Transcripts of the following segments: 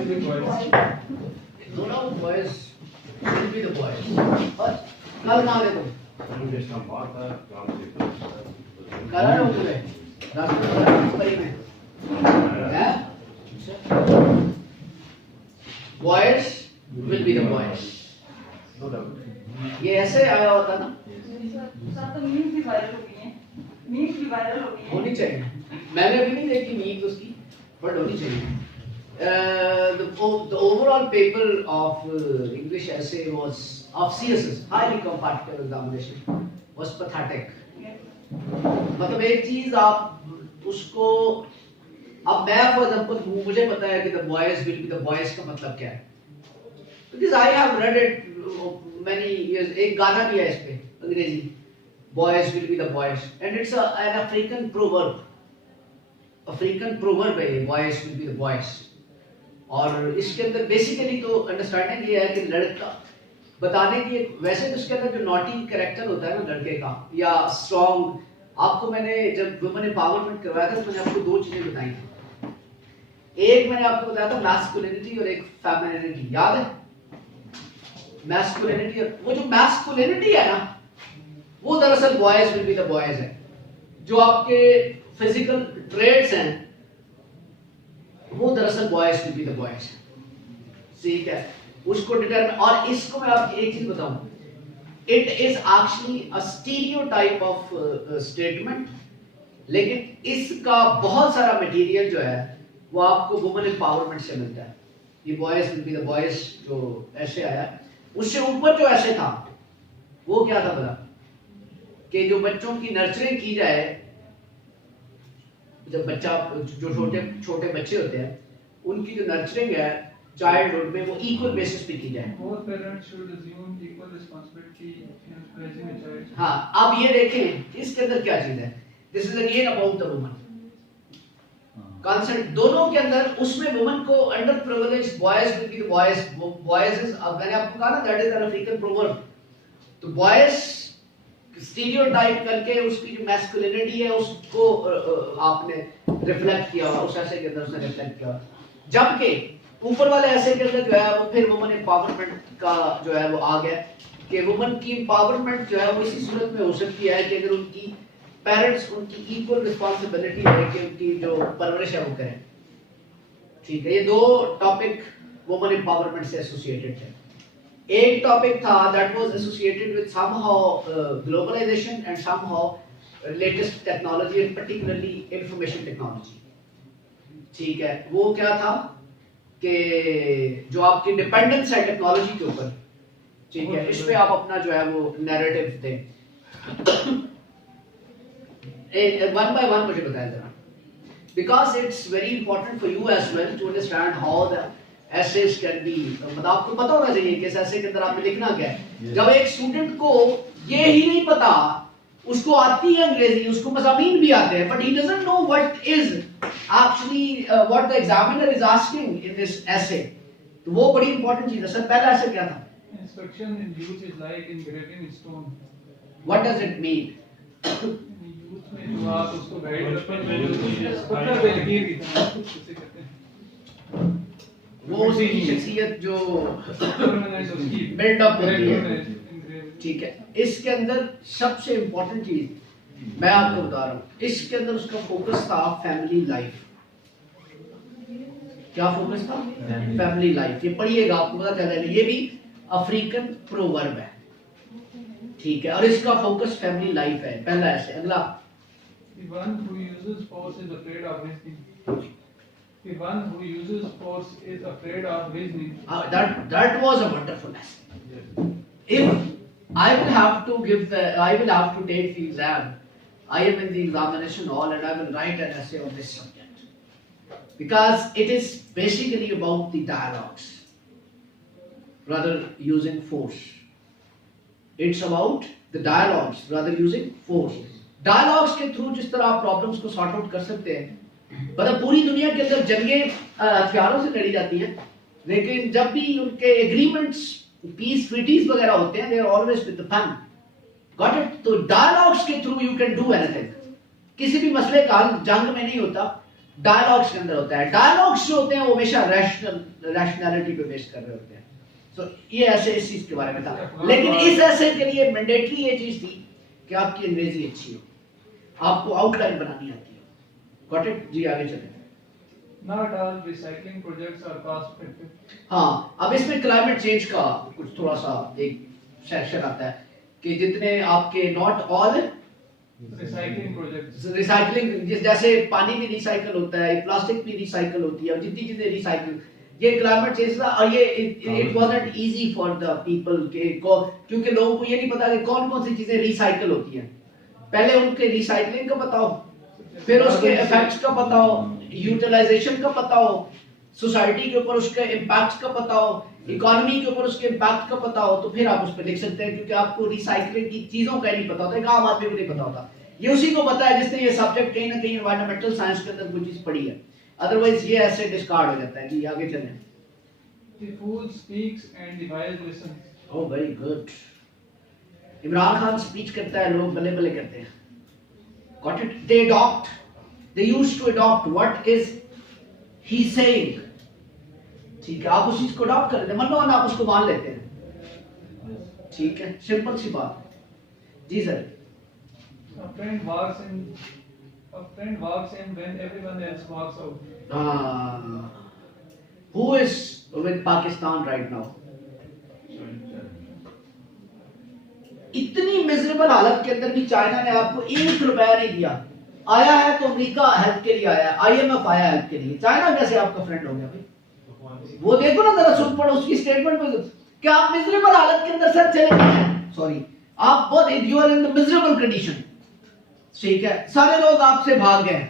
No, no, boys will be the boys. But कल कहाँ गए तुम? कल आए हो तुम्हें? रास्ते में हैं? Boys will be the boys. No doubt. ये ऐसे आया होता ना? तो मीम्स भी वायरल हो गई हैं। मीम्स भी वायरल हो गई हैं। होनी चाहिए। मैंने भी नहीं देखी मीम्स उसकी, but होनी चाहिए। The overall paper of English essay was of CSS, highly competitive examination, was pathetic. मतलब एक चीज आप उसको, अब मैं फॉर एग्जांपल मुझे पता है कि the boys will be the boys का मतलब क्या है, because I have read it many years. एक गाना भी है इस पे अंग्रेजी, boys will be the boys, and it's an African proverb. African proverb है ये, boys will be the boys. और इसके अंदर बेसिकली तो अंडरस्टैंडिंग ये है कि लड़का बताने की, वैसे तो इसके अंदर जो नॉटी कैरेक्टर होता है ना लड़के का या स्ट्रॉन्ग, आपको मैंने जब वुमेन एम्पावरमेंट करवाया था तो मैंने आपको दो चीजें बताई थी। एक मैंने आपको बताया था मैस्कुलिनिटी और एक फेमिनिटी, याद है? मैस्कुलिनिटी, और वो जो मैस्कुलिनिटी है ना वो दरअसल boys will be the boys है। जो आपके फिजिकल ट्रेड्स हैं वो दरअसल boys will be the boys, ठीक है? उसको डिटरमाइन, और इसको मैं आपको एक चीज बताऊं, it is actually a stereotype of statement, लेकिन इसका बहुत सारा मटेरियल जो है वो आपको वुमेन एम्पावरमेंट से मिलता है। ये boys will be the boys जो ऐसे आया, उससे ऊपर जो ऐसे था वो क्या था पता? कि जो बच्चों की नर्चरिंग की जाए, जब बच्चा, जो छोटे छोटे बच्चे होते हैं उनकी जो नर्चरिंग है चाइल्डहुड में वो इक्वल बेसिस पे की जाए। Both parents should assume equal responsibility in raising a child. हाँ, अब ये देखें इसके अंदर क्या चीज है, this is again about the woman concept दोनों के अंदर। उसमें वुमन को under privileged boys will be the boys, boys is, अब मैंने आपको कहा ना that is an African proverb, तो बॉयज स्टीरियोटाइप करके उसकी जो मैस्कुलिनिटी है उसको आपने रिफ्लेक्ट किया, उस ऐसे के अंदर उसने रिफ्लेक्ट किया, जबकि ऊपर वाले ऐसे के अंदर जो है वो फिर वुमन एम्पावरमेंट का जो है वो आ गया कि वुमन की एम्पावरमेंट जो है वो इसी सूरत में हो सकती है कि अगर उनकी पेरेंट्स उनकी इक्वल रिस्पांसिबिलिटी है कि उनकी जो परवरिश है वो करें, ठीक है? ये दो टॉपिक वुमन एम्पावरमेंट से एसोसिएटेड है। एक टॉपिक था that was associated with somehow globalisation and somehow latest technology and particularly information technology, ठीक है? वो क्या था कि जो आपकी डिपेंडेंस है टेक्नोलॉजी के ऊपर, ठीक है? इस पे आप अपना जो है वो नैरेटिव दें। वन बाय वन मुझे बताया जरा, because it's very important for you as well to understand how the essays can be, मतलब आपको पता होना चाहिए कि इस एसे के अंदर आपने लिखना क्या है। जब एक स्टूडेंट को ये ही नहीं पता, उसको आती है अंग्रेजी, उसको मज़ामीन भी आते हैं, but he doesn't know what is actually what the examiner is asking in this एसे, तो वो बड़ी इंपॉर्टेंट चीज है। सर पहला एसे क्या था? Instruction in youth is like engraving in stone. What does it mean? Youth में जो आप उसको गाइड करते हैं पत्थर पे लकीर की तरह उसे कहते हैं, वो उसकी शख्सियत जो परमानेंट उसकी बिल्ड अप होती है, ठीक है? इसके अंदर सबसे इंपॉर्टेंट चीज मैं आपको बता रहा हूँ, इसके अंदर उसका फोकस था फैमिली लाइफ। क्या फोकस था? Family life. ये पढ़िएगा आपको पता चलेगा, ये भी अफ्रीकन प्रोवर्ब है, ठीक है? और इसका फोकस फैमिली लाइफ है। पहला ऐसे, अगला The one who uses force is afraid of reasoning. The one who uses force is afraid of reasoning. that was a wonderful lesson. If I will have to take the exam, I am in the examination hall and I will write an essay on this subject, because it is basically about the dialogues rather using force. It's about the dialogues rather using force. Dialogues के through जिस तरह आप problems को sort out कर सकते हैं, मतलब पूरी दुनिया के अंदर जंगें हथियारों से लड़ी जाती हैं, लेकिन जब भी उनके एग्रीमेंट्स, पीस ट्रीटीज वगैरह होते हैं, they are always with the fun, got it? तो डायलॉग्स के through you can do anything. किसी भी मसले का हल जंग में नहीं होता, डायलॉग्स के अंदर होता है। डायलॉग्स जो होते हैं वो हमेशा रैशनैलिटी पे बेस कर रहे होते हैं। तो ये ऐसे इस चीज के बारे में था, लेकिन इस ऐसे के लिए मैंडेटरी ये चीज थी कि आपकी अंग्रेजी अच्छी हो, आपको आउटलाइन बनानी आती हो। गॉट इट जी, आगे चलें। Not all recycling projects are cost effective. हाँ, अब इसमें क्लाइमेट चेंज का कुछ थोड़ा सा एक सेक्शन आता है कि जितने आपके not all Recycling projects. Recycling, जैसे पानी भी रिसाइकल होता है, प्लास्टिक भी रिसाइकल होती है, और जितनी चीजें रिसाइकल, ये क्लाइमेट चेंज था। और ये it wasn't easy for the people के क्योंकि लोगों को ये नहीं पता कि कौन कौन सी चीजें रिसाइकल होती हैं। पहले उनके रिसाइकलिंग का पता हो, फिर उसके इफेक्ट्स का पता हो, यूटिलाइजेशन का पता हो, सोसाइटी के ऊपर उसके इम्पैक्ट का पता हो, इकोनॉमी के ऊपर उसके इम्पैक्ट का पता हो, तो फिर आप उस पर लिख सकते हैं। क्योंकि आपको रिसाइकलिंग की चीजों का नहीं पता होता, एक आम आदमी को नहीं पता होता। ये उसी को पता है जिसने ये सब्जेक्ट कहीं ना कहीं एनवायरमेंटल साइंस के अंदर कोई चीज पढ़ी है, अदरवाइज ये ऐसे डिस्कार्ड हो जाता है। जी आगे चलें। The fool speaks and the wise listens. Oh very good. Imran Khan speech करता है, लोग बल्ले बल्ले करते हैं। Got it? They used to adopt what is he saying. ठीक है, आप उस चीज को अडॉप्ट कर लेते हैं, मनोन आप उसको मान लेते हैं। ठीक है, सिंपल सी बात। जी sir. A friend walks in when everyone else walks out. Who is with Pakistan right now? इतनी मिजरेबल हालत के अंदर भी चाइना ने आपको 1 रुपया नहीं दिया। आया है तो अमेरिका हेल्प के लिए आया है, IMF आया हेल्प के लिए, चाइना कैसे आपका फ्रेंड हो गया भाई? वो देखो ना जरा, सुन पड़ो उसकी स्टेटमेंट में कि आप मिजरेबल हालत के अंदर सर चले गए हैं, सॉरी आप बहुत, you are in the miserable condition. ठीक है, सारे लोग आपसे भाग गए।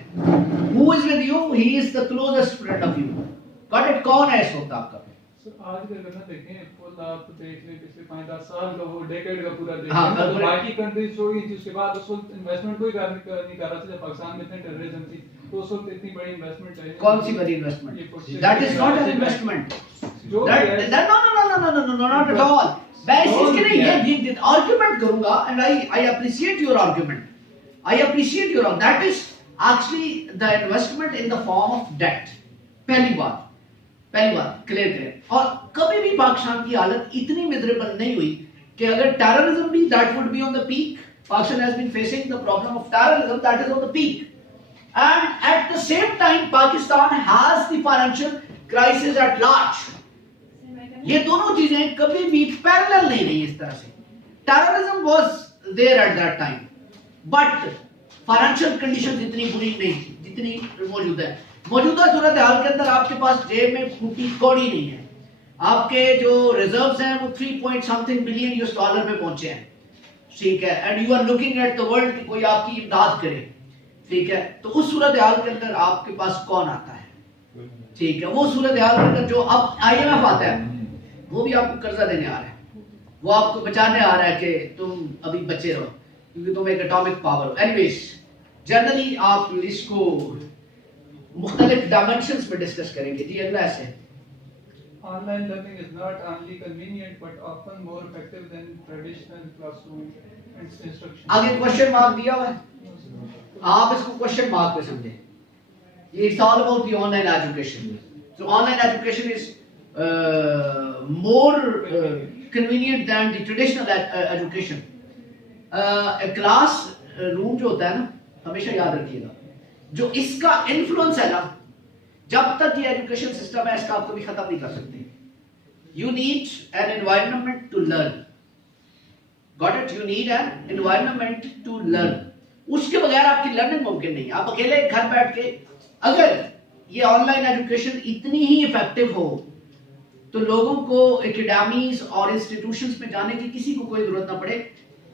Who is with you? He is the closest friend of you. Got it? कौन है इस वक्त आपका? So, आज के अगर ना देखें फुल आप देख लें पिछले 5-10 साल का वो डेकेड का पूरा देखें हाँ, ना, तो correct. बाकी कंट्रीज छोड़ी थी, उसके बाद उस वक्त इन्वेस्टमेंट कोई नहीं कर रहा था। जब पाकिस्तान में इतने टेररिज्म थी तो उस वक्त इतनी बड़ी इन्वेस्टमेंट चाहिए। कौन सी बड़ी investment? That is not an investment. जो नो नॉट एट ऑल। मैं इस चीज के लिए ये आर्गुमेंट करूंगा, and I appreciate your argument, I appreciate your, that is actually the investment in the form of debt. पहली बात क्लियर। और कभी भी पाकिस्तान की हालत इतनी मिजरेबल नहीं हुई कि अगर टेररिज्म भी, that would be on the peak. Pakistan has been facing the problem of terrorism, that is on the peak, and at the same time Pakistan has the financial crisis at large. ये दोनों चीजें कभी भी पैरेलल नहीं रही इस तरह से। Terrorism was there at that time, but financial conditions इतनी बुरी नहीं थी जितनी मौजूदा है। मौजूदा सूरत हाल के अंदर आपके पास जेब में फूटी कौड़ी नहीं है। आपके जो रिजर्व्स हैं वो 3 बिलियन यूएस डॉलर में पहुंचे हैं। ठीक है, and you are looking at the world कि कोई आपकी इमदाद करे। ठीक है, तो उस सूरत हाल के अंदर आपके पास कौन आता है? ठीक है, वो सूरत हाल के अंदर जो अब IMF आता है, वो भी आपको कर्जा देने आ रहा है, वो आपको बचाने आ रहा है कि तुम अभी बचे रहो क्योंकि तुम एक एटॉमिक पावर हो। एनीवेज, जनरली आप इसको मुख्तलिफ डायमेंशंस में डिस्कस करेंगे। जी अगला ऐसे। Online learning is not only convenient but often more effective than traditional classroom instruction. आगे क्वेश्चन मार्क दिया हुआ है, आप इसको क्वेश्चन मार्क पे समझें। ये it's all about the online education. So online education is more convenient than the traditional education. Classroom जो होता है ना, हमेशा याद रखिएगा, जो इसका इन्फ्लुएंस है ना, जब तक ये एजुकेशन सिस्टम है इसका आप कभी खत्म नहीं कर सकते। You need an environment to learn. Got it? You need an environment to learn. उसके बगैर आपकी लर्निंग मुमकिन नहीं है। आप अकेले घर बैठ के, अगर ये ऑनलाइन एजुकेशन इतनी ही इफेक्टिव हो तो लोगों को एकेडमीज और इंस्टीट्यूशंस में जाने की किसी को कोई जरूरत ना पड़े।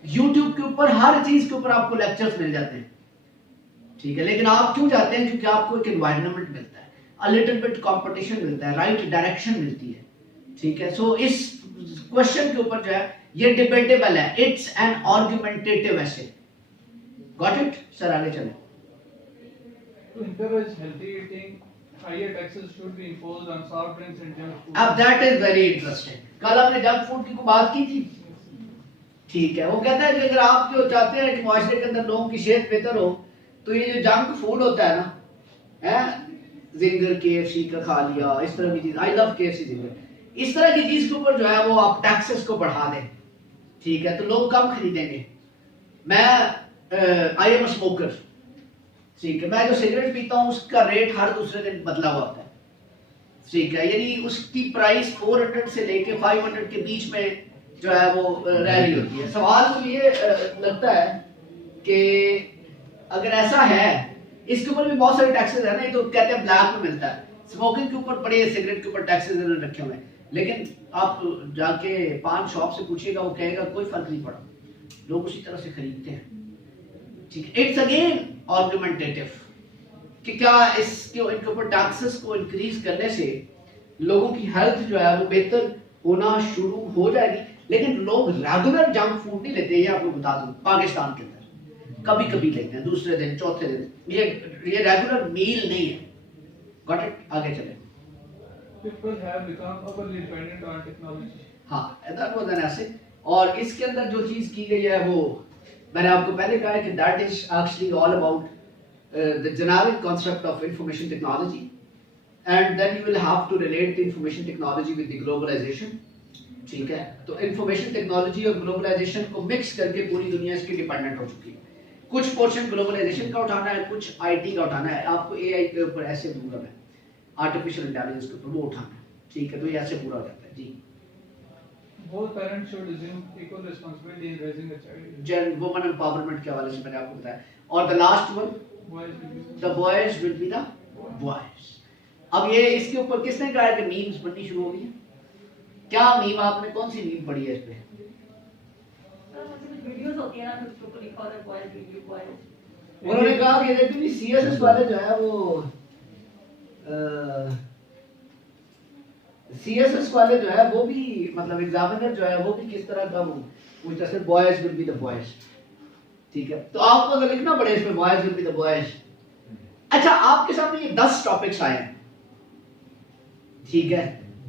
यूट्यूब के ऊपर हर चीज के ऊपर आपको लेक्चर्स मिल जाते हैं। ठीक है, लेकिन आप क्यों जाते हैं? क्योंकि आपको एक एनवायरनमेंट मिलता है, अ लिटिल बिट कंपटीशन मिलता है, राइट डायरेक्शन मिलती है। ठीक है, सो इस क्वेश्चन के ऊपर जो है ये डिबेटेबल है, इट्स एन आर्गुमेंटेटिव ऐसे। Got it? सर आगे चलें। To encourage healthy eating, higher taxes should be imposed on soft drinks and junk food. अब दैट इज वेरी इंटरेस्टिंग। कल हमने जंक फूड की बात की थी। ठीक है, वो कहता है कि अगर आप जो चाहते हैं कि माशरे के अंदर लोगों की सेहत बेहतर हो, तो ये जो जंक फूड होता है ना, जिंगर KFC का खा लिया, इस तरह की चीज, आई लव KFC जिंगर, इस तरह की चीज के ऊपर जो है वो आप टैक्सेस को बढ़ा दें, ठीक है, तो लोग कम खरीदेंगे। मैं आई एम स्मोकर, ठीक है, मैं जो सिगरेट पीता हूँ उसका रेट हर दूसरे दिन बदला हुआ होता है, ठीक है, यानी उसकी प्राइस 400 से लेके 500 के बीच में जो है वो रह रही होती है। सवाल तो ये लगता है कि अगर ऐसा है, इसके ऊपर भी बहुत सारे टैक्सेस है ना, तो कहते हैं ब्लैक में मिलता है, स्मोकिंग के ऊपर पड़े, सिगरेट के ऊपर टैक्सेस रखे हुए हैं, लेकिन आप जाके पान शॉप से पूछिएगा, वो कहेगा कोई फर्क नहीं पड़ा, लोग उसी तरह से खरीदते हैं, ठीक है। इट्स अगेन आर्गुमेंटेटिव कि क्या इसके इनके ऊपर टैक्सेस को इंक्रीज करने से लोगों की हेल्थ जो है वो बेहतर होना शुरू हो जाएगी। लेकिन लोग रेगुलर जंक फूड नहीं लेते, ये आपको बता दूं, पाकिस्तान के अंदर कभी कभी लेते हैं, दूसरे दिन चौथे दिन, ये रेगुलर मील नहीं है। Got it? आगे चले। People have become overly dependent on technology. हाँ, that was an essay, और इसके अंदर जो चीज की गई है वो मैंने आपको पहले कहा है कि that is actually all about the generic concept of information technology, and then you will have to relate the information technology with the globalization, ठीक है। तो information technology और globalization को mix करके पूरी दुनिया इसकी डिपेंडेंट हो चुकी है। कुछ पोर्शन ग्लोबलाइजेशन का उठाना है, कुछ IT का उठाना है, आपको AI के ऊपर ऐसे पूरा है, आर्टिफिशियल इंटेलिजेंस के ऊपर वो उठाना है, ठीक है, तो ये ऐसे पूरा हो जाता है जी। Both parents should assume equal responsibility in raising a child. जेन वुमन एम्पावरमेंट के हवाले से मैंने आपको बताया, और the last one the boys will be the boys. अब ये इसके ऊपर किसने कहा है कि मीम्स बननी शुरू हो गई है? क्या मीम, आपने कौन सी मीम पढ़ी है इस पे? वीडियोस होती है ना, फिर उसके ऊपर लिखा होता है बॉयज वीडियो बॉयज। उन्होंने कहा कि देखिए CSS वाले जो है वो CSS वाले जो है वो भी, मतलब एग्जामिनर जो है वो भी किस तरह का पूछता है, boys will be the boys, ठीक है। तो आपको अगर लिखना पड़े इसमें boys will be the boys, अच्छा आपके सामने ये 10 टॉपिक्स आए हैं, ठीक है,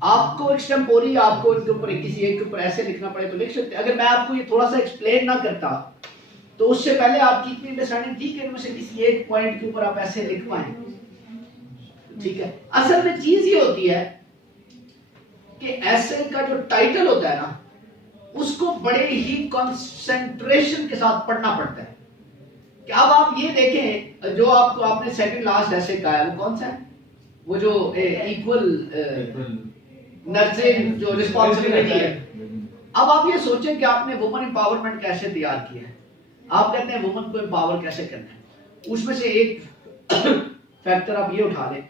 आपको एक्सटेम्पोरी आपको इनके ऊपर किसी एक के ऊपर ऐसे लिखना पड़े तो लिख सकते हैं। अगर मैं आपको ये थोड़ा सा एक्सप्लेन ना करता तो उससे पहले आपकी इतनी अंडरस्टैंडिंग थी कि इनमें से किसी एक पॉइंट के ऊपर आप ऐसे लिख पाए, ठीक है। असल में चीज ये होती है कि ऐसे का जो टाइटल होता है ना, उसको बड़े ही कंसंट्रेशन के साथ पढ़ना पड़ता है। कि अब आप ये देखें, जो आपको आपने सेकंड लास्ट ऐसे कहा है वो कौन सा है, वो जो इक्वल नर्चरिंग जो रिस्पांसिबिलिटी है। अब आप ये सोचें कि आपने वुमन एम्पावरमेंट कैसे तैयार किया है, आप कहते हैं वुमन को एम्पावर कैसे करना है, उसमें से एक फैक्टर आप ये उठा लें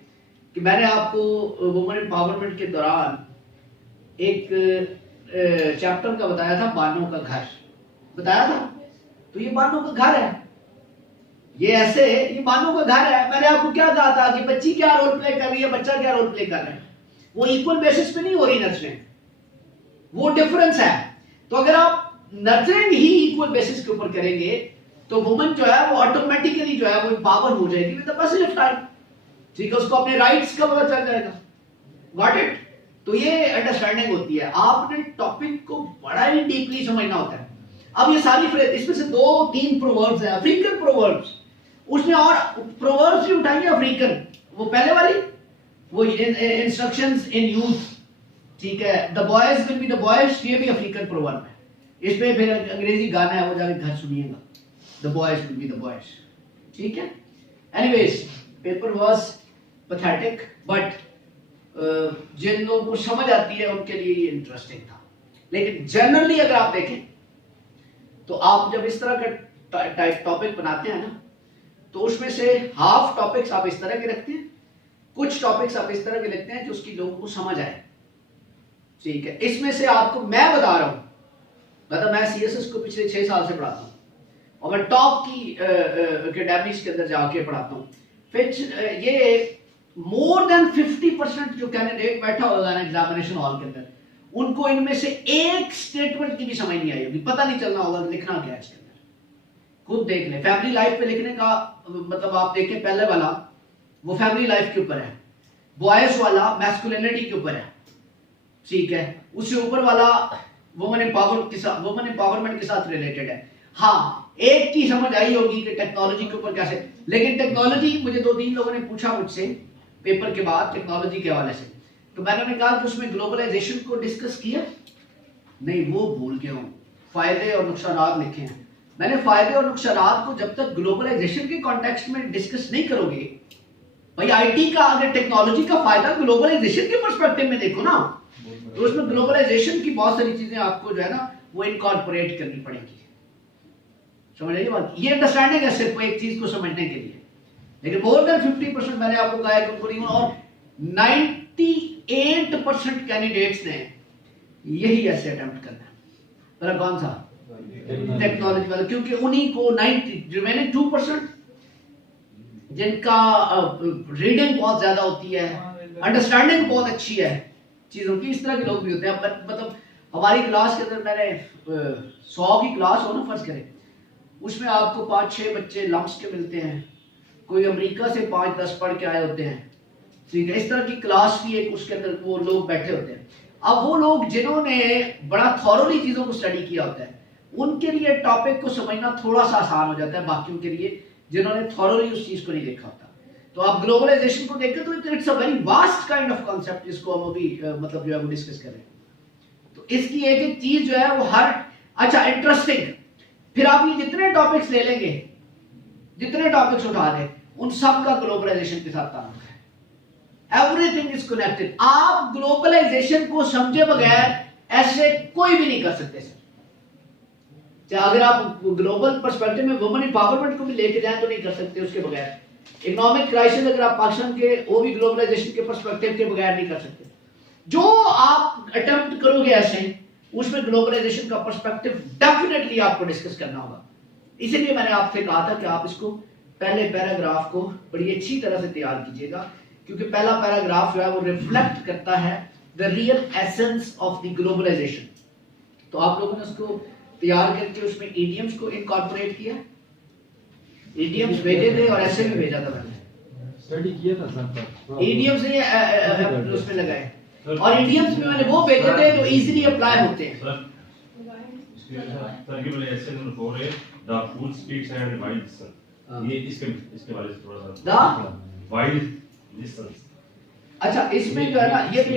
कि मैंने आपको वुमन एम्पावरमेंट के दौरान एक चैप्टर का बताया था, बानों का घर बताया था। तो ये बानों का घर है, ये ऐसे ये बानों का घर है। मैंने आपको क्या कहा था कि बच्ची क्या रोल प्ले कर रही है, बच्चा क्या रोल प्ले कर रहा है, वो इक्वल बेसिस पे नहीं हो रही नर्चरिंग, वो डिफरेंस है। तो अगर आप नर्चरिंग ही इक्वल बेसिस के ऊपर करेंगे तो वुमन जो है वो ऑटोमेटिकली जो है वो एम्पावर हो जाएगी with the passage of time, ठीक है, उसको अपने राइट्स का पता चल जाएगा। Got it? तो ये अंडरस्टैंडिंग होती है, आपने टॉपिक को बड़ा ही डीपली समझना होता है। अब ये सारी फ्रेज, इसमें से 2-3 प्रोवर्ब्स हैं, अफ्रीकन प्रोवर्ब्स, उसने और प्रोवर्ब्स भी उठाई है अफ्रीकन, वो पहले वाली वो इंस्ट्रक्शंस इन यूथ, ठीक है, the boys will be the boys, ये भी अफ्रीकन प्रोवर्ब है। इस पे फिर अंग्रेजी गाना है, वो जाके घर सुनिएगा, the boys will be the boys, ठीक है। Anyways paper was pathetic, but जिन लोगों को समझ आती है उनके लिए ये इंटरेस्टिंग था। लेकिन जनरली अगर आप देखें तो आप जब इस तरह का टॉपिक बनाते हैं ना, तो उसमें से हाफ टॉपिक्स आप इस तरह के रखते हैं, कुछ टॉपिक्स आप इस तरह के लिखते हैं कि उसकी लोगों को समझ आए, ठीक है। इसमें से आपको मैं बता रहा हूं, मतलब मैं CSS को पिछले 6 साल से पढ़ाता हूं और मैं टॉप की एकेडमीज के अंदर जाके पढ़ाता हूं। फिर ये मोर देन 50% जो कैंडिडेट बैठा होगा ना एग्जामिनेशन हॉल के अंदर, उनको इनमें से एक स्टेटमेंट की भी समझ नहीं आई होगी, पता नहीं चलना होगा कि लिखना क्या है इसके अंदर। खुद देख लें, फैमिली लाइफ पे लिखने का मतलब आप देखें, पहले वाला वो फैमिली लाइफ के ऊपर है, बॉयज वाला मैस्कुलिनिटी के ऊपर है, ठीक है, उससे ऊपर वाला वुमेन एम्पावरमेंट के साथ रिलेटेड है। हाँ, एक की समझ आई होगी कि टेक्नोलॉजी के ऊपर कैसे, लेकिन टेक्नोलॉजी, मुझे 2-3 लोगों ने पूछा मुझसे पेपर के बाद टेक्नोलॉजी के हवाले से। तो मैंने उन्हें कहा कि उसमें ग्लोबलाइजेशन को डिस्कस किया नहीं, वो भूल गया हूँ, फायदे और नुकसान लिखे हैं। मैंने फायदे और नुकसान को जब तक ग्लोबलाइजेशन के कॉन्टेक्स्ट में डिस्कस नहीं करोगे, भाई आईटी का अगर टेक्नोलॉजी का फायदा ग्लोबलाइजेशन के पर्सपेक्टिव में देखो ना, तो उसमें ग्लोबलाइजेशन की बहुत सारी चीजें आपको जो है ना वो इनकॉर्पोरेट करनी पड़ेगी। समझ आइए बात, ये अंडरस्टैंडिंग है सिर्फ एक चीज को समझने के लिए। लेकिन मोर देन 50% मैंने आपको कहा है कि उनको नहीं, और 98% कैंडिडेट्स ने यही ऐसे अटेम्प्ट करना है। पर कौन सा? टेक्नोलॉजी वाला, क्योंकि उन्हीं को 90 रिमेनिंग 2% जिनका रीडिंग बहुत ज्यादा होती है, अंडरस्टैंडिंग बहुत अच्छी है चीजों की, इस तरह के लोग भी होते हैं। मतलब हमारी क्लास के अंदर मैंने 100 की क्लास हो ना फर्ज करें, उसमें आपको 5-6 बच्चे लम्स के मिलते हैं, कोई अमेरिका से 5-10 पढ़ के आए होते हैं, ठीक है, इस तरह की क्लास भी एक उसके अंदर वो लोग बैठे होते हैं। अब वो लोग जिन्होंने बड़ा थॉरोली चीजों को स्टडी किया होता है, उनके लिए टॉपिक को समझना थोड़ा सा आसान हो जाता है, बाकियों के लिए जिन्होंने थॉरोली उस चीज को नहीं देखा होता। तो आप ग्लोबलाइजेशन को देखें तो it's a very vast kind of concept, जिसको हम अभी मतलब जो है वो डिस्कस करें। तो इसकी एक एक चीज जो है वो हर, अच्छा इंटरेस्टिंग, फिर आप ये जितने टॉपिक्स ले लेंगे, जितने टॉपिक्स उठा लें, उन सब का ग्लोबलाइजेशन के साथ ताल्लुक है। Everything is connected. आप ग्लोबलाइजेशन को समझे बगैर ऐसे कोई भी नहीं कर सकते सर। चाहे अगर आप ग्लोबल पर्सपेक्टिव में वुमेन एम्पावरमेंट को भी लेके जाएं तो नहीं कर सकते उसके बगैर। इकोनॉमिक क्राइसिस अगर आप पाकिस्तान के, वो भी ग्लोबलाइजेशन के पर्सपेक्टिव के बगैर नहीं कर सकते। जो आप अटेम्प्ट करोगे ऐसे, उसमें ग्लोबलाइजेशन का पर्सपेक्टिव डेफिनेटली आपको डिस्कस करना होगा। इसीलिए मैंने आपसे कहा था कि आप इसको पहले पैराग्राफ को बड़ी अच्छी तरह से तैयार कीजिएगा, क्योंकि पहला पैराग्राफ जो है वो रिफ्लेक्ट करता है the real essence of the globalisation. तो आप लोगों ने उसको तैयार करके उसमें इडियम्स को इनकॉर्पोरेट किया, इडियम्स भेजे थे और ऐसे भी भेजा था, मैंने स्टडी किया था सर। इडियम्स नहीं उसमें लगाए, और इडियम्स में मैंने वो भेजे थे जो इजीली अप्लाई होते हैं। सर ये वाले ऐसे नंबर 4 है, the full speeds and wide distance, ये इसके बारे में थोड़ा सा द वाइड डिस्टेंस। अच्छा, इसमें जो है ना ये भी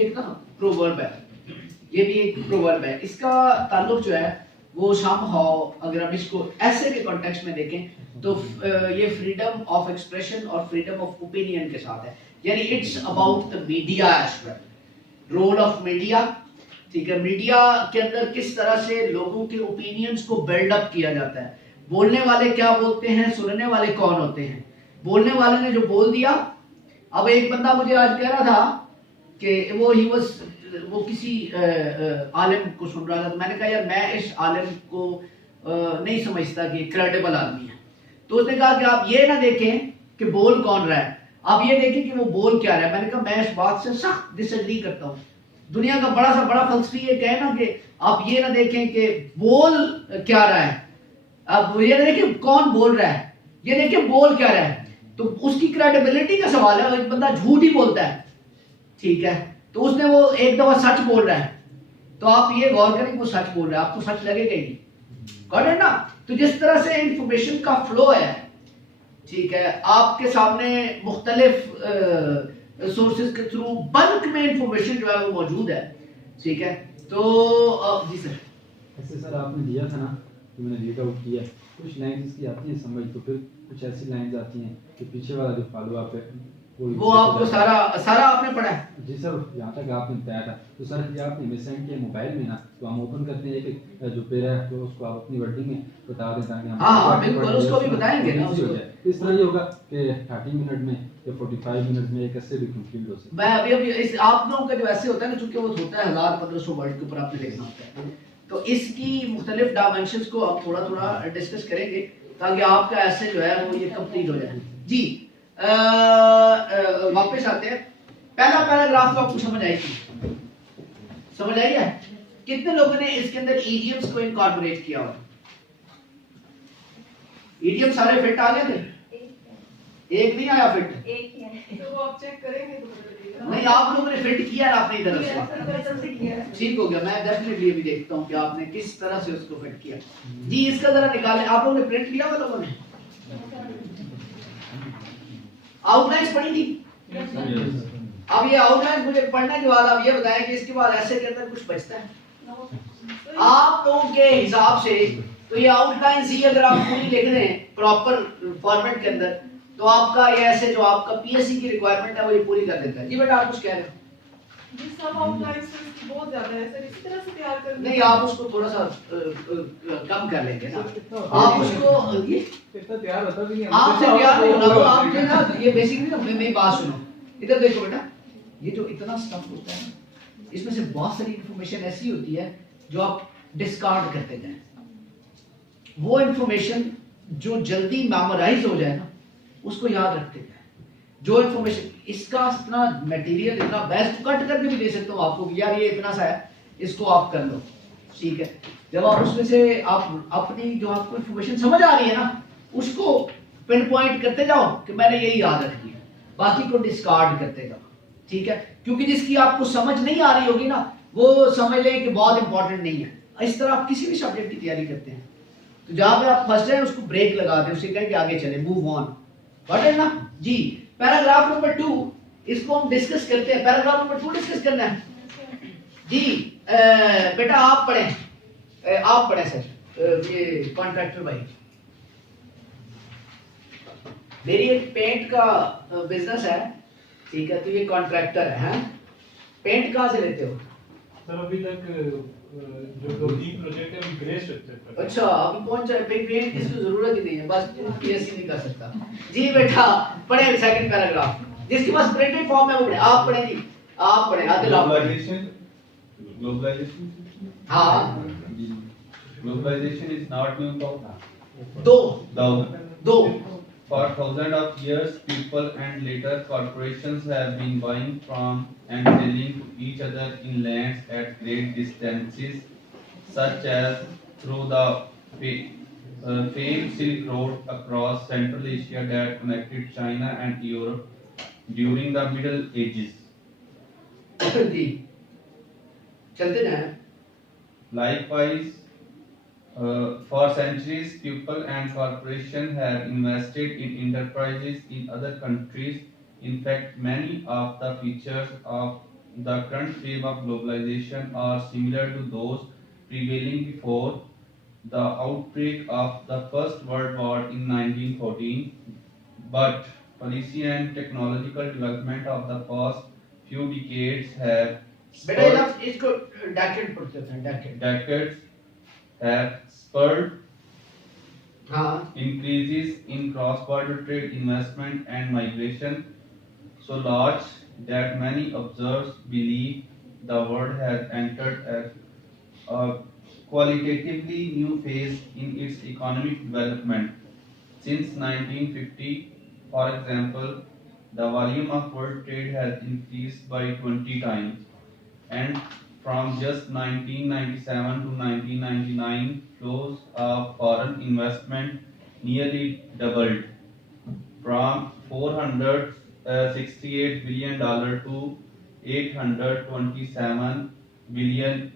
एक ना प्रोवर्ब है, ये भी एक प्रोवर्ब है। इसका ताल्लुक जो है वो समहाउ, अगर हम इसको ऐसे के कॉन्टेक्स्ट में देखें तो ये फ्रीडम ऑफ एक्सप्रेशन और फ्रीडम ऑफ ओपिनियन के साथ है। यानी it's about the media as well, role of media, ठीक है, मीडिया के अंदर किस तरह से लोगों के ओपिनियंस को बिल्डअप किया जाता है, बोलने वाले क्या बोलते हैं, सुनने वाले कौन होते हैं। बोलने वाले ने जो बोल दिया, अब एक बंदा मुझे आज कह रहा था कि वो किसी आलिम को सुन रहा था, तो मैंने कहा यार मैं इस आलिम को नहीं समझता कि क्रेडिबल आदमी है। तो उसने कहा कि आप ये ना देखें कि बोल कौन रहा है, आप ये देखें कि वो बोल क्या रहा है। मैंने कहा मैं इस बात से सख्त डिसएग्री करता हूँ। दुनिया का बड़ा सा बड़ा फलसफी ये कहे ना कि आप ये ना देखें कि बोल क्या रहा है, आप ये ना देखें कौन बोल रहा है, ये देखें बोल क्या रहा है। तो उसकी क्रेडिबिलिटी का सवाल है। एक बंदा झूठ ही बोलता है, ठीक है, तो उसने वो एक दफा सच बोल रहा है, तो आप ये गौर करें वो सच बोल रहा है, आपको सच लगेगा ही, गॉट इट ना। तो जिस तरह से इंफॉर्मेशन का फ्लो है, ठीक है, आपके सामने मुख्तलिफ सोर्सेज के थ्रू बल्क में इंफॉर्मेशन जो है वो मौजूद है, ठीक है। तो जी सर, ऐसे सर आपने दिया था ना कि मैंने रीड आउट किया, कुछ लाइंस की आती है समझ, तो फिर कुछ ऐसी लाइंस आती हैं कि पीछे वाला जो फॉलो अप है वो आपको सारा आपने पढ़ा है? जी सर, यहाँ तक आपने बताया था। तो सर ये आपने हमें सेंड किया मोबाइल में ना, तो हम ओपन करते हैं कि जो पेरा है तो उसको आप अपनी वर्डिंग में बता दें ताकि हम हाँ बिल्कुल उसको भी बताएंगे ना। इस तरह ये होगा कि 30 मिनट में या 45 मिनट में एक ऐसे भी कंप्लीट हो सकता है। मैं अभी इस आप लोगों का जो ऐसे होता है ना, चूंकि वो होता है 1000-1500 वर्ड के ऊपर आपने लिखना होता है, तो इसकी मुख्तलिफ डायमेंशंस को आप थोड़ा थोड़ा डिस्कस करेंगे ताकि आपका ऐसे जो है वो ये कंप्लीट हो जाए। जी वापस आते हैं। पहला पैराग्राफ तो आपको समझ आएगी, समझ आई है? कितने लोगों ने इसके अंदर इडियम्स को इनकॉर्पोरेट किया हुआ? इडियम सारे फिट आ गए थे? एक नहीं आया फिट? एक ही है, तो वो आप चेक करेंगे तो पता चलेगा। नहीं, आप लोगों ने फिट किया ना अपनी तरफ से, ठीक हो गया। मैं डेफिनेटली अभी देखता हूँ कि आपने किस तरह से उसको फिट किया। जी इसका जरा निकालें। आप लोगों ने प्रिंट किया हुआ? लोगों ने आउटलाइंस पढ़ी थी? अब ये आउटलाइन मुझे पढ़ने के बाद आप ये बताएं कि इसके बाद ऐसे के अंदर कुछ बचता है आप लोगों के हिसाब से। तो ये आउटलाइन सी अगर आप पूरी लिख रहे हैं प्रॉपर फॉर्मेट के अंदर तो आपका ये ऐसे जो आपका पीएससी की रिक्वायरमेंट है वो ये पूरी कर देता है। जी बेटा आप कुछ कह रहे हो? जी सब आउटलाइंस की बहुत ज्यादा है सर, इसी तरह से तैयार कर नहीं आप उसको थोड़ा सा कम कर लेंगे ना आप उसको ये इतना तैयार होता भी नहीं आपसे तैयार नहीं होना वो आप जो ना ये बेसिकली ना मेरी बात सुनो इधर देखो बेटा ये जो इतना स्टफ होता है ना इसमें से बहुत सारी इंफॉर्मेशन ऐसी होती है जो आप डिस्कार्ड करते जाएं। वो इंफॉर्मेशन जो जल्दी मेमोराइज हो जाए ना उसको याद रखते जाएं। जो इंफॉर्मेशन इसका इतना मटेरियल इतना बेस्ट कट करके भी दे सकता हूँ आपको कि यार ये इतना सा है इसको आप कर लो ठीक है। जब आप उसमें से आप अपनी जो आपको इंफॉर्मेशन समझ आ रही है ना उसको पिन पॉइंट करते जाओ कि मैंने यही याद रखी है बाकी को डिस्कार्ड करते जाओ ठीक है। क्योंकि जिसकी आपको समझ नहीं आ रही होगी ना वो समझ लें कि बहुत इंपॉर्टेंट नहीं है। इस तरह आप किसी भी सब्जेक्ट की तैयारी करते हैं तो जहां पे आप फंस जाए उसको ब्रेक लगा दें उसे कहें कि आगे चले मूव ऑन पढ़े ना जी। पैराग्राफ नंबर 2 इसको हम डिस्कस करते हैं। पैराग्राफ नंबर 2 डिस्कस करना है जी। बेटा आप पढ़ें सर ये कॉन्ट्रैक्टर भाई मेरी एक पेंट का बिजनेस है ठीक है। तो ये कॉन्ट्रैक्टर है पेंट कहाँ से लेते हो? सर अभी तक जो 2-3 प्रोजेक्ट है अभी ग्रे स्ट्रक्चर पर। अच्छा अभी कौन सा पेंट की जरूरत ही नहीं है बस पीएससी नहीं कर सकता जी। बेटा पढ़े सेकंड पैराग्राफ जिसके पास प्रिंटेड फॉर्म है वो पढ़े। आप पढ़े जी आप पढ़े आदिल आप पढ़े। हाँ Globalization is not new for दो For thousands of years, people and later corporations have been buying from and selling to each other in lands at great distances, such as through the famed Silk Road across Central Asia that connected China and Europe during the Middle Ages. जी चलते जाएं। Likewise, for centuries, people and corporations have invested in enterprises in other countries. In fact, many of the features of the current wave of globalization are similar to those prevailing before the outbreak of the First World War in 1914. But policy and technological development of the past few decades have बेटा इसको decade पढ़ते थे decades have spurred हाँ increases in cross-border trade, investment and migration so large that many observers believe the world has entered a qualitatively new phase in its economic development. Since 1950, for example, the volume of world trade has increased by 20 times, and from just 1997 to 1999, flows of foreign investment nearly doubled from $468 billion to $827 billion.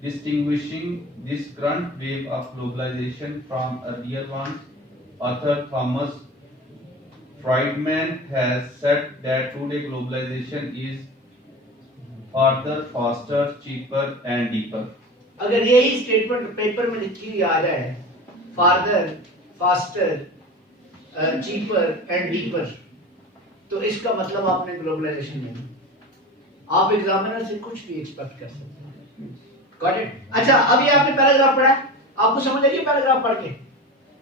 Distinguishing this current wave of globalization from earlier ones, author Thomas Friedman has said that today globalization is farther, faster, cheaper and deeper. अगर यही statement paper में लिखी हुई आ जाए farther faster cheaper and deeper तो इसका मतलब आपने ग्लोबलाइजेशन में आप एग्जामिनर से कुछ भी एक्सपेक्ट कर सकते हैं। Got it? अच्छा अब ये आपने पैराग्राफ पढ़ा है आपको समझ आई पैराग्राफ पढ़ के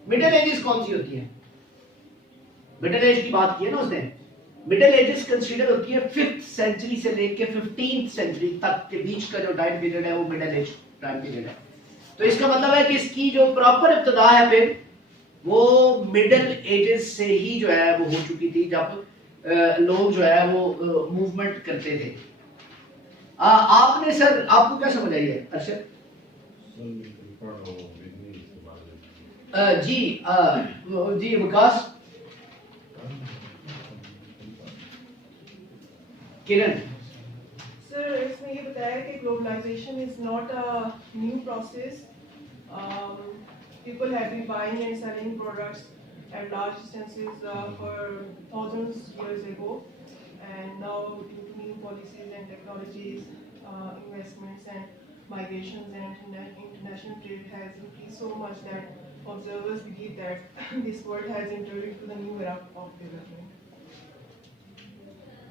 मिडिल एजेस कौन सी होती है? मिडिल एज की बात की है ना उसने। मिडिल एजेस कंसीडर होती है 5th सेंचुरी से लेके 15th सेंचुरी तक के बीच का जो टाइम पीरियड है वो मिडिल एज टाइम पीरियड है। तो इसका मतलब है कि इसकी जो प्रॉपर इब्तिदा है फिर वो मिडिल एजेस से ही जो है वो हो चुकी थी जब लोग जो है वो मूवमेंट करते थे। आपने सर आपको क्या समझ आई है अरशद? जी विकास किरण सर इसमें ये बताया कि globalisation is not a new process. People have been buying and selling products at large distances for thousands years ago, and now due to new policies and technologies, investments and migrations and international trade has increased so much that observers believe that this world has entered into the new era of development.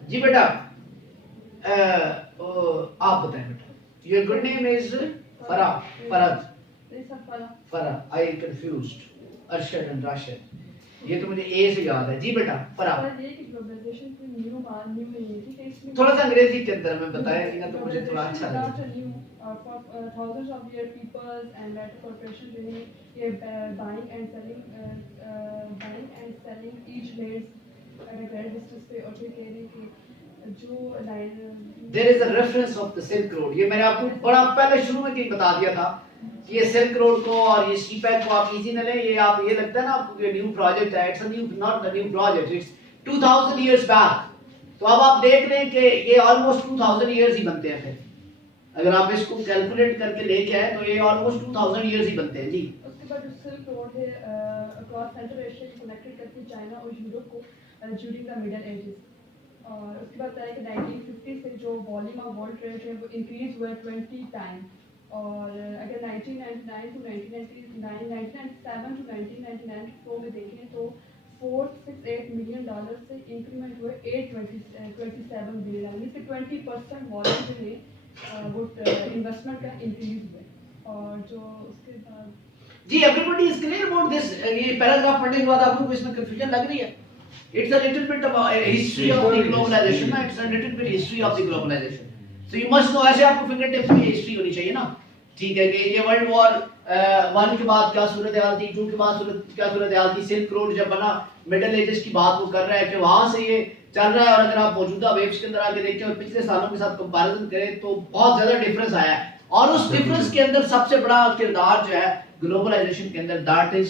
जी बेटा, आप बताएं बेटा. Your good name is Farah. Farad. Farah. I confused. Arshad and Rashid. ये तो मुझे ए से याद है. जी बेटा, फराह. थोड़ा सा अंग्रेजी के अंदर में बताएगा तो मुझे थोड़ा अच्छा लगेगा. Thousands of years, peoples and better corporations buying and selling each lands at a great distance पे और फिर कह रहे कि जो line. There is a reference of the Silk Road. ये मैंने आपको बड़ा पहले शुरू में कहीं बता दिया था कि ये सिल्क रोड को और ये सीपैक को आप इजी न लें. ये आप ये लगता है ना आपको कि न्यू प्रोजेक्ट है. It's new, not the new project. It's 2000 years back. तो अब आप देख रहे हैं कि ये ऑलमोस्ट 2000 इयर्स ही बनते हैं. फिर अगर आप इसको कैलकुलेट करके लेके आए तो ये ऑलमोस्ट 2000 इयर्स ही बनते हैं. जी उसके बाद जो सिल्क रोड है अक्रॉस सेंट्रल एशिया को कनेक्टेड करती है चाइना और यूरोप को ड्यूरिंग द मिडल एजेस. और उसके बाद है कि 1950 से जो वॉल्यूम ऑफ वर्ल्ड ट्रेड है वो इंक्रीज हुआ 20 टाइम. और अगर 1999 टू 1997 टू 1999 में देखें तो $468 मिलियन से इंक्रीमेंट हुए 827 बिलियन, यानी कि 20% वॉल्यूम जो है वो इन्वेस्टमेंट का इंक्रीज हुआ. और जो उसके बाद जी everybody is clear about this. ये पैराग्राफ पढ़ने के बाद आपको इसमें कंफ्यूजन लग रही है? It's a little bit about history of the globalization. It's a little bit history of the globalization. So you must know. ऐसे आपको फिंगर टिप्स में हिस्ट्री होनी चाहिए ना. ठीक है कि ये वर्ल्ड वॉर 1 के बाद क्या सूरत हाल थी, 2 के बाद क्या सूरत हाल थी. सिल्क रोड जब बना मिडिल एजेस की बात वो कर रहा है कि वहां से ये चल रहा है. और अगर आप मौजूदा वेव्स के अंदर आके देखें और पिछले सालों के साथ कंपैरिजन करें तो बहुत ज्यादा डिफरेंस आया है. और उस डिफरेंस के अंदर सबसे बड़ा किरदार जो है ग्लोबलाइजेशन के अंदर, that is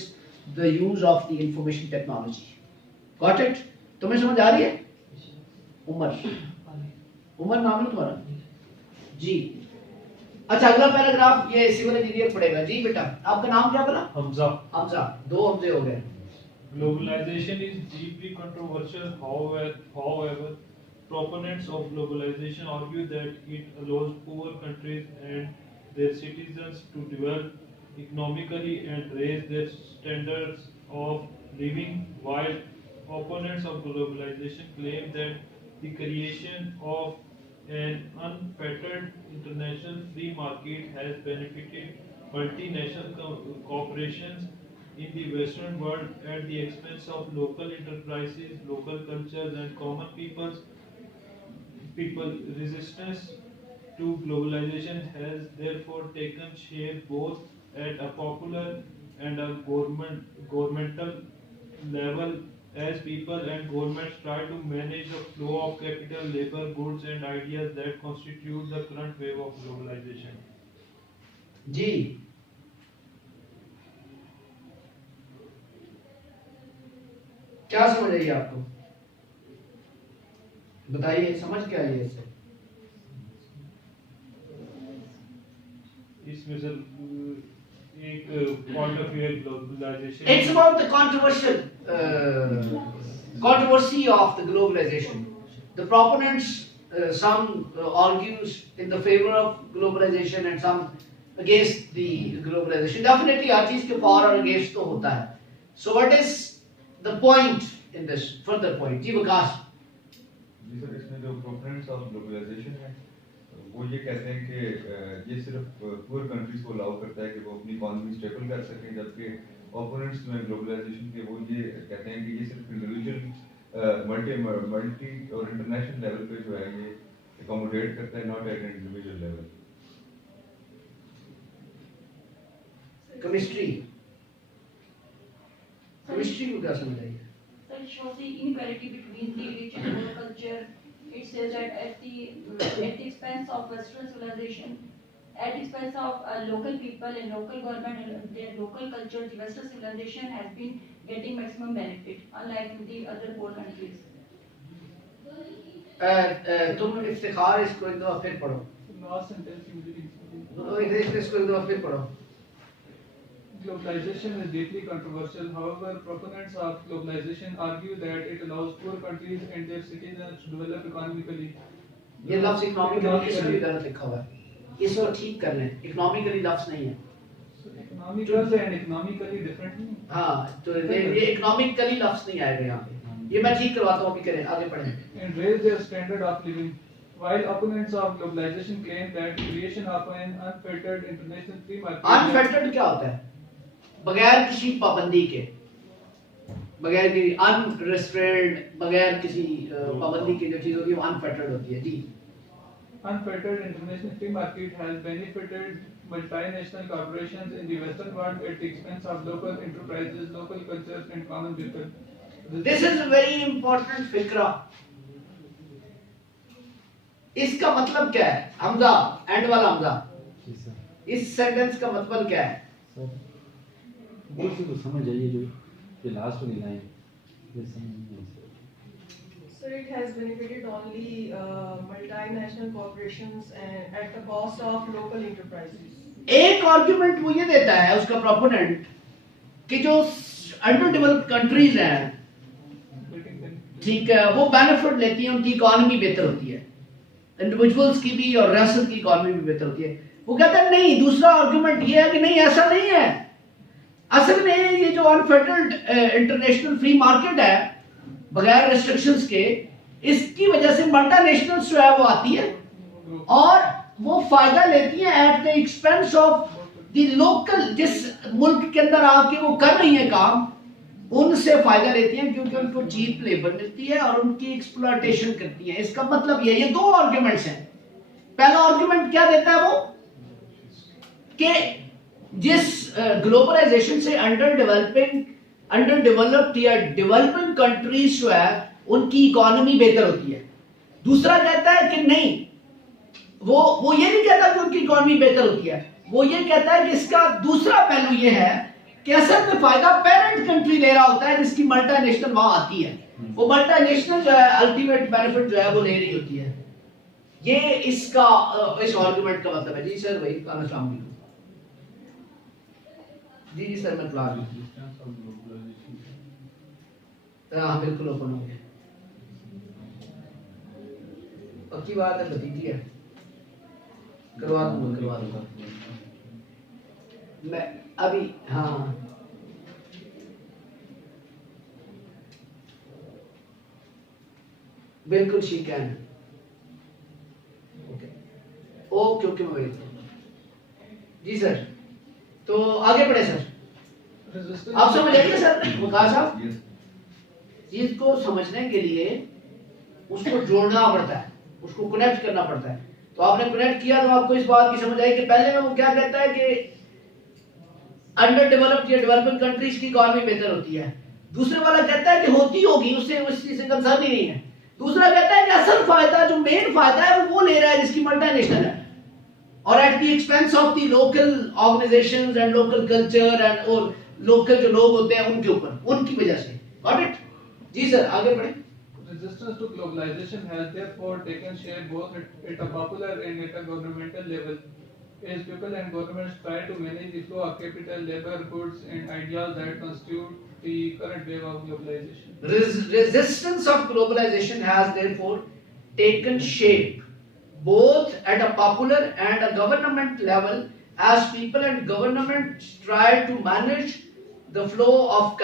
the use of the information technology. Got it? तुम्हें समझ आ रही है? उमर नाम है तुम्हारा? जी अच्छा. अगला पैराग्राफ ये सिविल इंजीनियर पढ़ेगा. जी बेटा, आपका नाम क्या बोला? हमजा. हमजा. 2 हमजे हो गए. Globalization is deeply controversial. However, proponents of globalization argue that it allows poor countries and their citizens to develop economically and raise their standards of living, while opponents of globalization claim that the creation of an unfettered international free market has benefited multinational corporations in the Western world at the expense of local enterprises, local cultures, and common people. Resistance to globalization has therefore taken shape both at a popular and a governmental level, as people and governments try to manage the flow of capital, labor, goods, and ideas that constitute the current wave of globalization. जी क्या समझ आई आपको? बताइए, समझ क्या आई है इससे? इसमें sir एक पॉइंट ऑफ व्यू है globalisation. It's about the controversy of the globalization. The proponents, some argues in the favor of globalization and some against the globalization. Definitely हर चीज के for और against तो होता है. So what is the point in this? Further point. जी विकास. जी sir, इसमें जो proponents of globalization है वो ये कहते हैं कि ये सिर्फ पुअर कंट्रीज को अलाउ करता है कि वो अपनी इकोनॉमी स्टेबल कर सकें, जबकि ओपोनेंट्स जो हैं ग्लोबलाइजेशन के वो ये कहते हैं कि ये सिर्फ इंडिविजुअल मल्टी और इंटरनेशनल लेवल पे जो है ये अकोमोडेट करता है, not at an individual level. Chemistry को क्या समझ आई? So it shows the inequality between the rich and poor culture. It says that at the expense of Western civilization, at the expense of local people and local government and their local culture, the Western civilization has been getting maximum benefit, unlike the other poor countries. तुम इफ्तिखार इसको एक दफा फिर पढ़ो. Last sentence you did. इसको एक दफा फिर पढ़ो. globalization is deeply controversial. However, proponents of globalization argue that it allows poor countries and their citizens to develop economically. ये लफ्ज इकोनॉमिकली इसमें भी गलत लिखा हुआ है, इसको ठीक कर लें, इकोनॉमिकली लफ्ज नहीं है। Economical and economically different. हाँ, तो ये इकोनॉमिकली लफ्ज नहीं आएगा यहाँ पे, ये मैं ठीक करवाता हूँ, अभी करें, आगे बढ़ें। And raise their standard of living. While opponents of globalization claim that creation of an unfettered international free market. Unfettered क्या होता है? बगैर किसी पाबंदी के, बगैर किसी unrestrained, बगैर किसी पाबंदी की जो चीज होती है वो unfettered होती है जी। Unfettered international free market has benefited multinational corporations in the Western world at the expense of local enterprises, local cultures, and common people. This is a very important फिक्रा। इसका मतलब क्या है? हमजा, एंड वाला हमजा। इस सेंटेंस का मतलब क्या है? सर तो समझ जाइए जो ये लास्ट वाली लाइन ये समझ नहीं आई। So it has benefited only multinational corporations and at the cost of local enterprises. एक आर्गुमेंट वो ये देता है उसका प्रोपोनेंट कि जो अंडर डेवलप्ड कंट्रीज हैं, ठीक है, वो बेनिफिट लेती हैं, उनकी इकोनॉमी बेहतर होती है, इंडिविजुअल्स की भी और रियासत की इकोनॉमी भी बेहतर होती है। वो कहता है नहीं, दूसरा आर्गुमेंट ये है कि नहीं, ऐसा नहीं है। असल में ये जो अनफेटर्ड इंटरनेशनल फ्री मार्केट है बगैर रेस्ट्रिक्शंस के, इसकी वजह से मल्टीनेशनल्स जो है वो आती है और वो फायदा लेती हैं at the expense of the local, जिस मुल्क के अंदर आके वो कर रही है काम, उनसे फायदा लेती हैं क्योंकि उनको चीप लेबर मिलती है और उनकी एक्सप्लॉयटेशन करती हैं। इसका मतलब ये दो आर्गुमेंट्स हैं। पहला आर्गुमेंट क्या देता है वो कि जिस ग्लोबलाइजेशन से अंडर डेवलप्ड या डेवलपिंग कंट्रीज जो है उनकी इकोनॉमी बेहतर होती है। दूसरा कहता है कि नहीं, वो ये नहीं कहता कि उनकी इकोनॉमी बेहतर होती है, वो ये कहता है कि इसका दूसरा पहलू ये है कि असल में फायदा पेरेंट कंट्री ले रहा होता है जिसकी मल्टीनेशनल वहां आती है, वो मल्टीनेशनल जो है अल्टीमेट बेनिफिट जो है वो ले रही होती है। ये इसका इस आर्गुमेंट का मतलब है। जी सर, वही अस्सलाम वालेकुम। जी सर, मैं क्लास हाँ बिल्कुल ओपन हो गया, पक्की बात है, भतीजी है, करवा दूंगा मैं अभी। हाँ बिल्कुल ठीक है, ओके ओके मैं वेट करूंगा। जी सर, तो आगे बढ़े सर। आप समझ आइए सर वकार साहब, चीज को समझने के लिए उसको जोड़ना पड़ता है, उसको कनेक्ट करना पड़ता है। तो आपने कनेक्ट किया तो आपको इस बात की समझ आई कि पहले में वो क्या कहता है कि अंडर डेवलप्ड या डेवलपिंग कंट्रीज की इकोनॉमी बेहतर होती है। दूसरे वाला कहता है कि होती होगी, उससे उस चीज से कंसर्न ही नहीं है। दूसरा कहता है कि असल फायदा, जो मेन फायदा है वो ले रहा है जिसकी मल्टीनेशनल है और at the expense of the local organisations and local culture and और लोकल जो लोग होते हैं उनके ऊपर, उनकी वजह से। Got it? जी सर, आगे बढ़े। Resistance to globalization has therefore taken shape both at a popular and at a governmental level, as people and governments try to manage the flow of capital, labor, goods, and ideas that constitute the current wave of globalization. Resistance of globalization has therefore taken shape both at a popular and a government level, as people and governments try to manage the flow of